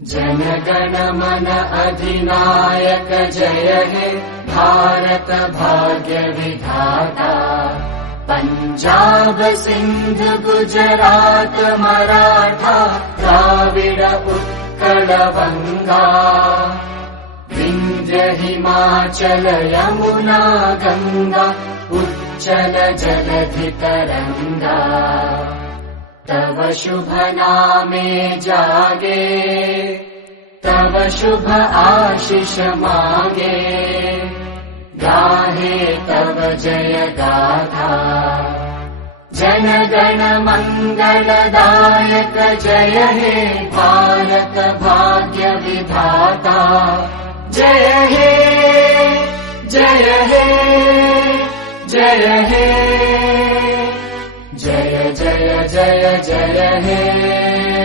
जनगण मन अधिनायक जय हे भारत भाग्य विधाता। पंजाब सिंध गुजरात मराठा द्राविड उत्कल बंगा। विंध्य हिमाचल यमुना गंगा उच्चल जलधि तरंगा। तव शुभ नामे जागे तव शुभ आशीष मागे। गाहे तव जय गाथा जनगण मंगलदायक जय हे भारत भाग्य विधाता। जय हे जय हे जय हे जय जय जय जय हे।